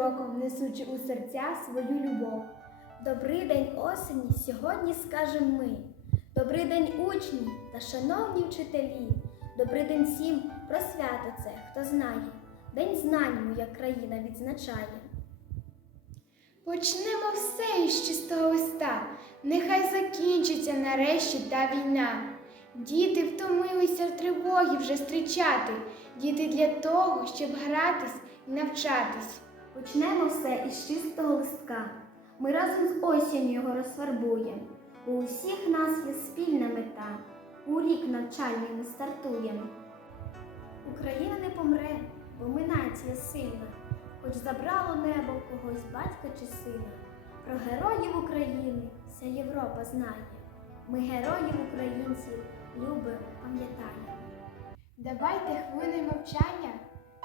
уроком, несучи у серця свою любов. Добрий день осені сьогодні скажем ми. Добрий день учні та шановні вчителі. Добрий день всім про свято це, хто знає. День знань моя країна відзначає. Почнемо все із чистого листа. Нехай закінчиться нарешті та війна. Діти втомилися в тривоги вже зустрічати. Діти для того, щоб гратись і навчатись. Почнемо все із чистого листка. Ми разом з осінню його розфарбуємо. У всіх нас є спільна мета. У рік навчальний ми стартуємо. Україна не помре, бо ми нація сильна, хоч забрало небо когось батька чи сина. Про героїв України вся Європа знає. Ми героїв українців любимо, пам'ятаємо. Давайте хвилиною мовчання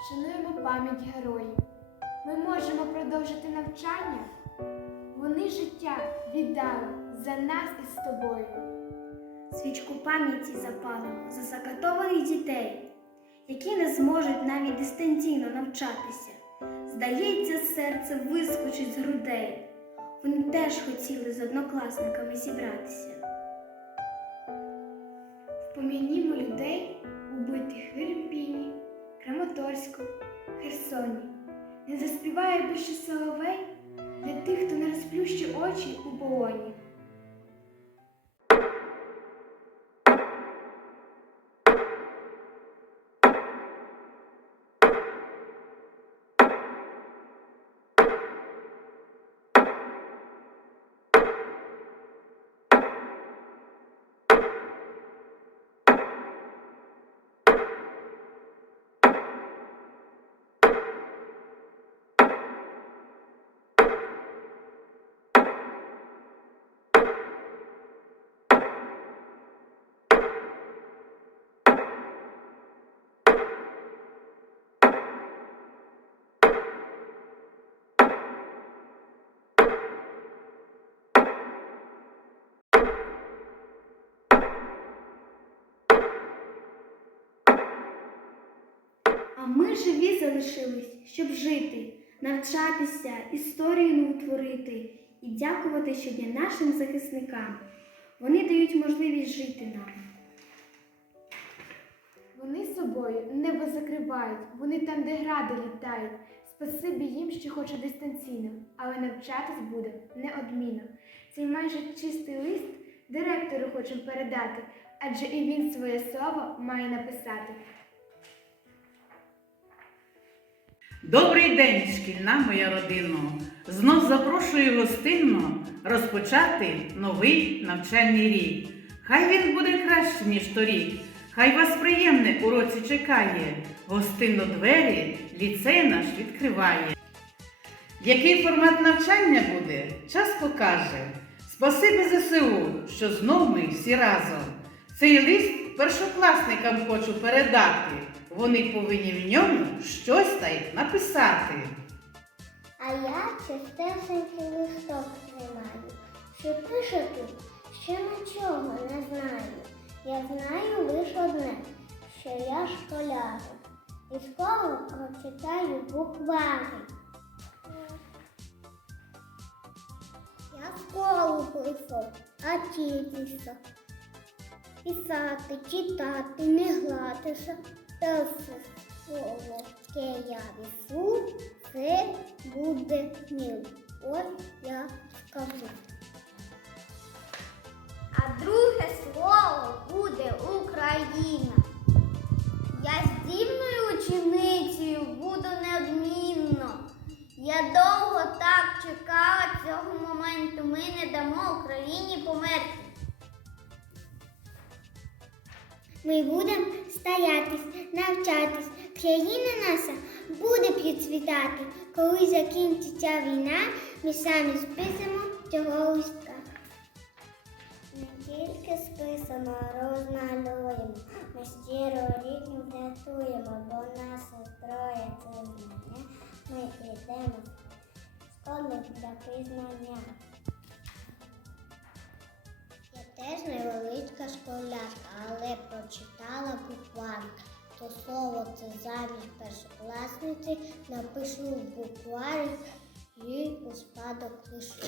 шануємо пам'ять героїв. Ми можемо продовжити навчання. Вони життя віддали за нас із тобою. Свічку пам'яті запалимо за закатованих дітей, які не зможуть навіть дистанційно навчатися. Здається, серце вискочить з грудей. Вони теж хотіли з однокласниками зібратися. Помінімо людей, убитих в Ірпіні, Краматорську, Херсоні. Не заспіває більше соловей для тих, хто не розплющив очі у полоні. Ми живі залишились, щоб жити, навчатися, історію нову творити і дякувати щодня нашим захисникам. Вони дають можливість жити нам. Вони собою небо закривають, вони там, де гради літають. Спасибі їм, що хоче дистанційно, але навчатись буде неодмінно. Цей майже чистий лист директору хочемо передати, адже і він своє слово має написати. Добрий день, шкільна моя родина! Знов запрошую гостинно розпочати новий навчальний рік. Хай він буде краще, ніж торік. Хай вас приємне у році чекає. Гостинно двері ліцей наш відкриває. Який формат навчання буде, час покаже. Спасибі ЗСУ, що знов ми всі разом. Цей лист першокласникам хочу передати. Вони повинні в ньому щось та й написати. А я чистесенький листок тримаю. Що пише тут, ще нічого не знаю. Я знаю лише одне, що я школяр. І скоро прочитаю буквари. Я школу прийшов, а вчитися. Писати, читати, не гратися. Перше слово, яке я вісу, це буде міл. От я скажу. А друге слово буде Україна. Я здібною ученицею буду неодмінно. Я довго так чекала цього моменту. Ми не дамо Україні померти. Ми будемо стоятись, навчатись. Країна наша буде процвітати. Коли закінчиться війна, ми самі списимо цього листка. Не тільки списано, розмалюємо. Ми щиро рідним рятуємо, бо наша зброя це знання. Ми йдемо в школу для пізнання. Теж невеличка школярка, але прочитала букварик. То слово це замість першокласниці напишу в букварі і у спадок лишу.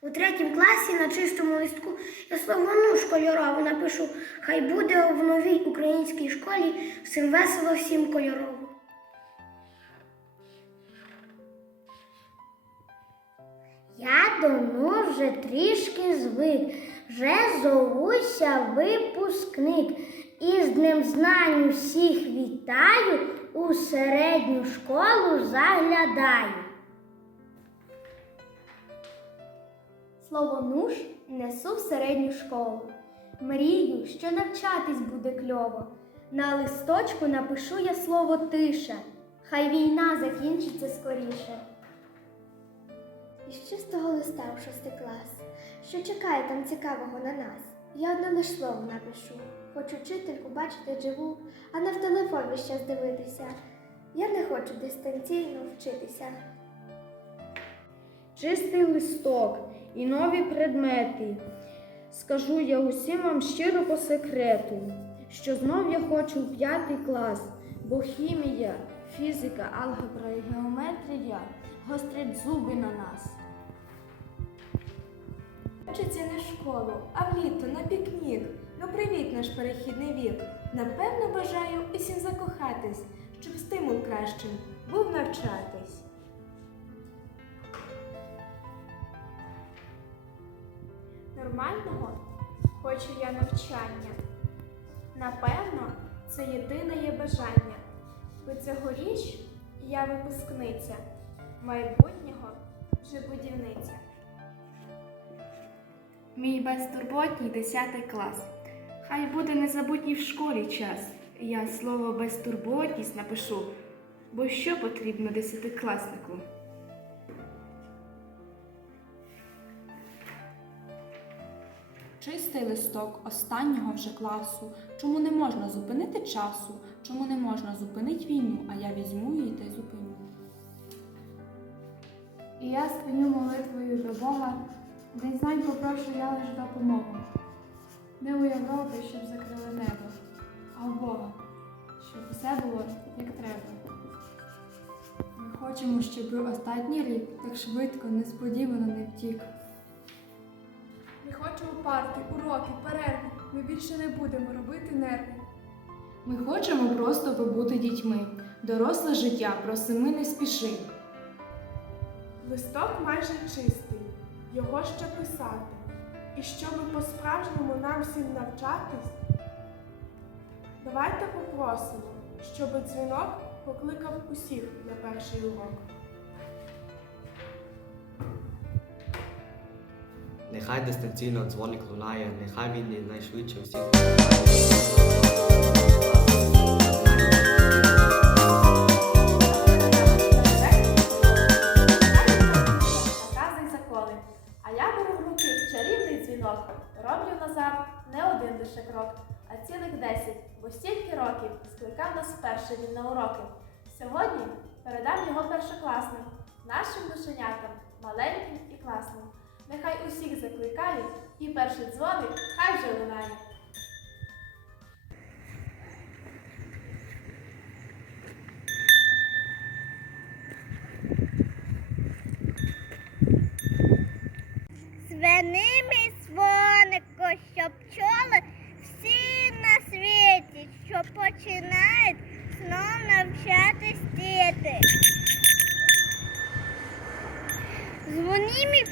У третьому класі на чистому листку я слово ну напишу. Хай буде в новій українській школі всім весело, всім кольорово. Давно вже трішки звик, вже зовуся випускник. І з Днем знань усіх вітаю, у середню школу заглядаю. Слово нуж несу в середню школу. Мрію, що навчатись буде кльово. На листочку напишу я слово тиша. Хай війна закінчиться скоріше. Із чистого листа в шостий клас. Що чекає там цікавого на нас? Я одне лиш слово напишу. Хочу вчительку бачити живу, а не в телефон весь час дивитися. Я не хочу дистанційно вчитися. чистий листок і нові предмети. Скажу я усім вам щиро по секрету, що знов я хочу в п'ятий клас, бо хімія, фізика, алгебра і геометрія гострять зуби на нас. Хочеться не в школу, а в літо на пікнік. Ну привіт, наш перехідний вік. Напевно, бажаю усім закохатись, щоб стимул кращим був навчатись. Нормального хочу я навчання. Напевно, це єдине є бажання. Бо цьогоріч я випускниця, майбутнього вже будівниця. Мій безтурботній 10 клас. Хай буде незабутній в школі час. Я слово безтурботність напишу, бо що потрібно десятикласнику? Чистий листок останнього вже класу. Чому не можна зупинити часу? Чому не можна зупинити війну, а я візьму її та й зупиню. І я спиню молитвою до Бога, день знань попрошу я лиш допомогу. Не у Європи, щоб закрили небо, а у Бога, щоб все було як треба. Ми хочемо, щоб останній рік так швидко, несподівано не втік. Не хочемо парти, уроки, перерви. Ми більше не будемо робити нерви. Ми хочемо просто побути дітьми. Доросле життя просими не спіши. Листок майже чистий, його ще писати. І щоби по-справжньому нам всім навчатись, давайте попросимо, щоб дзвінок покликав усіх на перший урок. Нехай дистанційно дзвоник лунає, нехай він найшвидше всіх. Скликав нас вперше він на уроки. Сьогодні передам його першокласним, нашим душенятам, маленьким і класним. Нехай усіх закликають, і перший дзвоник хай вже лунає. Звени мій дзвонику, щоб чули всі на світі, що починають знов навчатись діти. Дзвони мій